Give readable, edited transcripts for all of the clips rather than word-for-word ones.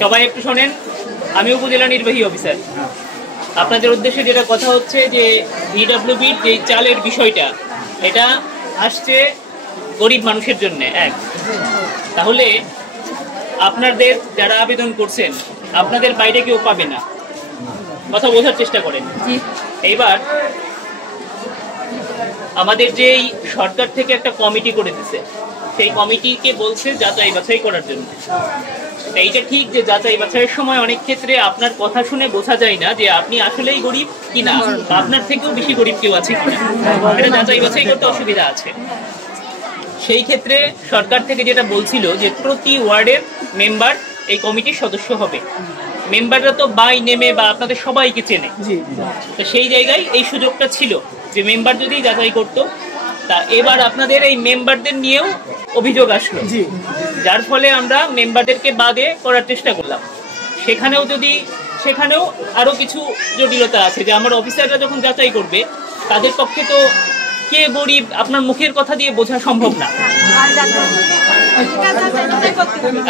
সবাই একটু শোনেন। আমি উপজেলা নির্বাহী অফিসার, আপনাদের উদ্দেশ্যে যেটা কথা হচ্ছে যে ভিডব্লিউবির যে চালের বিষয়টা, এটা আসছে গরিব মানুষের জন্য। তাহলে আপনাদের যারা আবেদন করছেন, আপনাদের বাইরে কেউ পাবে না, কথা বোঝার চেষ্টা করেন। এইবার আমাদের যেই সরকার থেকে একটা কমিটি করে দিচ্ছে, সেই কমিটিকে বলছে যাচাই বাছাই করার জন্য। এইটা ঠিক যে যাচাই বাছাইয়ের সময় অনেক ক্ষেত্রে আপনার কথা শুনে বোঝা যায় না যে আপনি আসলেই গরিব কিনা, আপনার থেকেও বেশি গরিব কেউ আছে কিনা, এটা যাচাই বাছাই করতে অসুবিধা আছে। সেই ক্ষেত্রে সরকার থেকে যেটা বলছিল যে প্রতি ওয়ার্ডের মেম্বার এই কমিটির সদস্য হবে। মেম্বাররা তো বাই নেমে বা আপনাদের সবাইকে চেনে, তো সেই জায়গায় এই সুযোগটা ছিল যে মেম্বার যদি যাচাই করতো। তা এবার আপনাদের এই মেম্বারদের নিয়েও অভিযোগ আসলো, যার ফলে আমরা মেম্বারদেরকে বাদে করার চেষ্টা করলাম। সেখানেও আরো কিছু জটিলতা আছে যে আমার অফিসাররা যখন যাচাই করবে, তাদের পক্ষে তো কে গরিব আপনার মুখের কথা দিয়ে বোঝা সম্ভব না।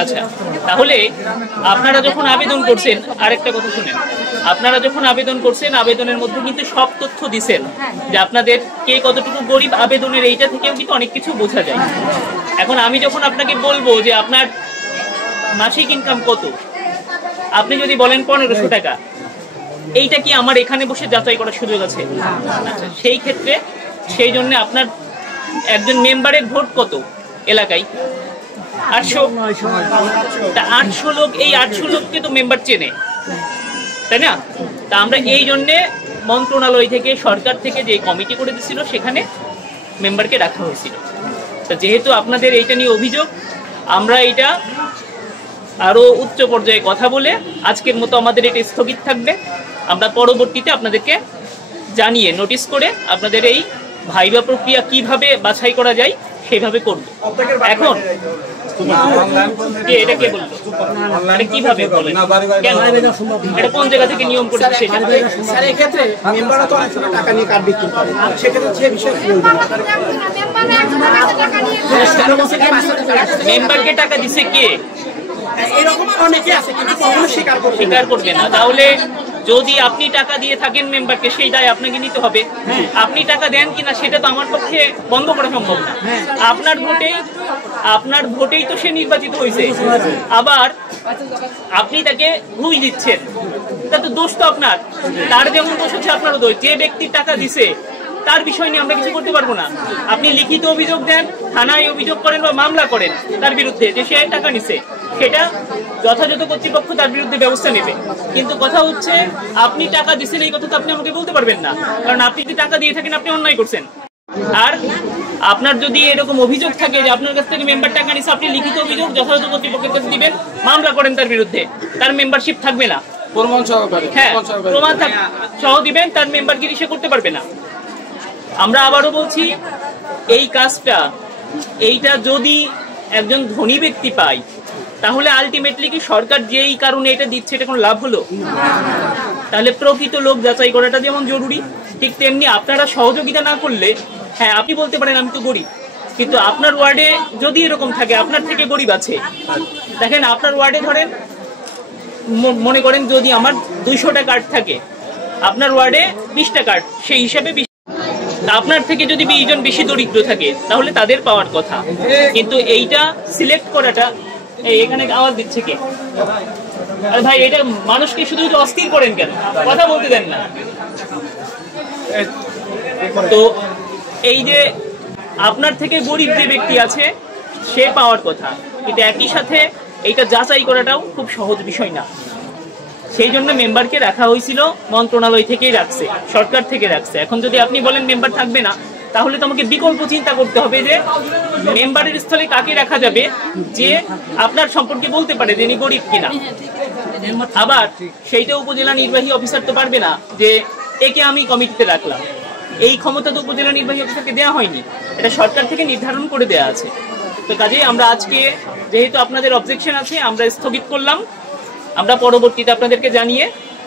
আচ্ছা, তাহলে আপনারা যখন আবেদন করছেন, আরেকটা কথা শুনেন, আপনারা যখন আবেদন করছেন, আবেদনের মধ্যে কিন্তু সব তথ্য দিচ্ছেন যে আপনাদের কে কতটুকু গরিব, আবেদনের এইটা থেকেও কিন্তু অনেক কিছু বোঝা যায়। এখন আমি যখন আপনাকে বলবো যে আপনার মাসিক ইনকাম কত, আপনি যদি বলেন 1500 টাকা, এইটা কি আমার এখানে বসে যাচাই করার সুযোগ আছে? আচ্ছা, সেই ক্ষেত্রে সেই জন্য আপনার একজন মেম্বারের ভোট কত এলাকায়? 800। তা 800 লোক, এই 800 লোককে তো মেম্বার চেনে, তাই না? তা আমরা এই জন্যে মন্ত্রণালয় থেকে, সরকার থেকে যে কমিটি করে দিয়েছিল, সেখানে মেম্বারকে রাখা হয়েছিল। তা যেহেতু আপনাদের এইটা নিয়ে অভিযোগ, আমরা এটা আরো উচ্চ পর্যায়ে কথা বলে আজকের মতো আমাদের এটা স্থগিত থাকবে। আমরা পরবর্তীতে আপনাদেরকে জানিয়ে নোটিশ করে আপনাদের এই ভাইবা প্রক্রিয়া কিভাবে বাছাই করা যায় সেভাবে করব। এখন এটা কে বললো? এটা কিভাবে বলেন? কেন এটা কোন জায়গা থেকে নিয়ম করে দিচ্ছে? স্যার, এই ক্ষেত্রে মেম্বাররা তো অনেক সময় টাকা নিয়ে কার্ড বিক্রি করে, সেক্ষেত্রে সে বিষয়ে কি বলবেন? মেম্বারকে টাকা দিছে কে? এরকম অনেকে আছে কিন্তু কখনো স্বীকার করবে না। তাহলে যদি আপনি টাকা দিয়ে থাকেন মেম্বারকে, সেই দায় আপনাকে নিতে হবে। আপনি টাকা দেন কিনা সেটা তো আমার পক্ষে বন্ধ করা সম্ভব না। আপনার ভোটেই তো সে নির্বাচিত হয়েছে, আবার আপনি তাকে ঘুষ দিচ্ছেন, তা তো দোষ তো আপনার। তার যেমন দোষ হচ্ছে, আপনারও দোষ। যে ব্যক্তি টাকা দিছে তার বিষয় নিয়ে আমরা কিছু করতে পারবো না। আপনি লিখিত অভিযোগ দেন, থানায় অভিযোগ করেন বা মামলা করেন তার বিরুদ্ধে যে সে টাকা নিছে, সেটা যথাযথ কর্তৃপক্ষ তার বিরুদ্ধে ব্যবস্থা নেবে। কিন্তু কথা হচ্ছে, আপনি টাকা দিচ্ছেন এই কথা তো আপনি আমাকে বলতে পারবেন না, কারণ আপনি যদি টাকা দিয়ে থাকেন আপনি অন্যায় করছেন। আর আপনার যদি এরকম অভিযোগ থাকে যে আপনার কাছ থেকে মেম্বার টাকা নিচ্ছে, আপনি লিখিত অভিযোগ যথাযথ কর্তৃপক্ষের কাছে দিবেন, মামলা করেন তার বিরুদ্ধে, তার মেম্বারশিপ থাকবে না, প্রমাণ সহ দিবেন, তার মেম্বারগিরি সে করতে পারবে না। আমরা আবারও বলছি, এই কাজটা এইটা যদি একজন ধনী ব্যক্তি পায়, তাহলে আলটিমেটলি কি সরকার যেই কারণে এটা দিচ্ছে এটা কোনো লাভ হলো? তাহলে প্রকৃত লোক যাচাই করাটা যেমন জরুরি, ঠিক তেমনি আপনারা সহযোগিতা না করলে, হ্যাঁ আপনি বলতে পারেন আমি তো গরিব, কিন্তু আপনার ওয়ার্ডে যদি এরকম থাকে আপনার থেকে গরিব আছে, দেখেন আপনার ওয়ার্ডে ধরেন মনে করেন যদি আমার 200টা কার্ড থাকে, আপনার ওয়ার্ডে 20টা কার্ড, সেই হিসাবে আপনার থেকে যদি 20 জন বেশি দরিদ্র থাকে তাহলে তাদের পাওয়ার কথা। কিন্তু এইটা সিলেক্ট করাটা, এখানে আওয়াজ দিচ্ছে কে? আরে ভাই, এটা মানুষকে শুধু অস্থির করেন কেন? কথা বলতে দেন না। তো এই যে আপনার থেকে গরিব যে ব্যক্তি আছে সে পাওয়ার কথা, কিন্তু একই সাথে এইটা যাচাই করাটাও খুব সহজ বিষয় না। সেই জন্য মেম্বারকে রাখা হয়েছিল, মন্ত্রণালয় থেকেই রাখছে, সরকার থেকে রাখছে। এখন যদি আপনি বলেন মেম্বার থাকবে না, তাহলে তো আমাকে বিকল্প চিন্তা করতে হবে যে মেম্বারের স্থলে কাকে রাখা যাবে যে আপনার সম্পর্কে বলতে পারে যে ইনি গরিব কিনা। আবার সেইটা উপজেলা নির্বাহী অফিসার তো পারবে না যে একে আমি কমিটিতে রাখলাম, এই ক্ষমতা তো উপজেলা নির্বাহী অফিসারকে দেওয়া হয়নি, এটা সরকার থেকে নির্ধারণ করে দেওয়া আছে। তো কাজেই আমরা আজকে যেহেতু আপনাদের অবজেকশন আছে, আমরা স্থগিত করলাম। আমরা পরবর্তীতে আপনাদেরকে জানিয়ে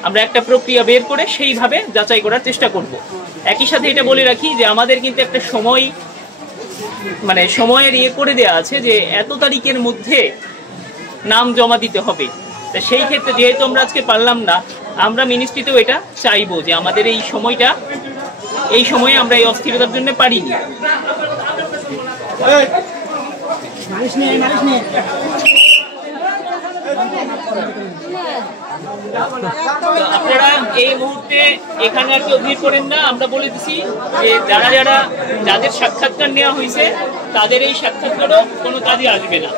আমরা একটা প্রক্রিয়া বের করে সেইভাবে যাচাই করার চেষ্টা করব। একই সাথে এটা বলে রাখি যে আমাদের কিন্তু একটা সময়ের ইয়ে করে দেওয়া আছে যে এত তারিখের মধ্যে নাম জমা দিতে হবে। তা সেই ক্ষেত্রে যেহেতু আমরা আজকে পারলাম না, আমরা মিনিস্ট্রিতেও এটা চাইবো যে আমাদের এই সময়ে আমরা এই অস্থিরতার জন্য পারিনি। আপনারা এই মুহূর্তে এখানে আর কেউ ভিড় করেন না। আমরা বলে দিছি যে যাদের সাক্ষাৎকার নেওয়া হয়েছে তাদের এই সাক্ষাৎকারও কোনো কাজে আসবে না,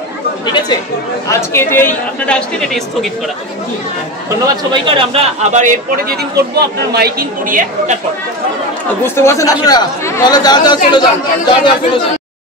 ঠিক আছে? আজকে যে আপনারা আসছেন এটা স্থগিত করা। ধন্যবাদ সবাইকে। আর আমরা আবার এরপরে যেদিন করবো আপনার মাইকিং করিয়ে তারপর বুঝতে পারছেন আপনারা, তাহলে যা চলে যান।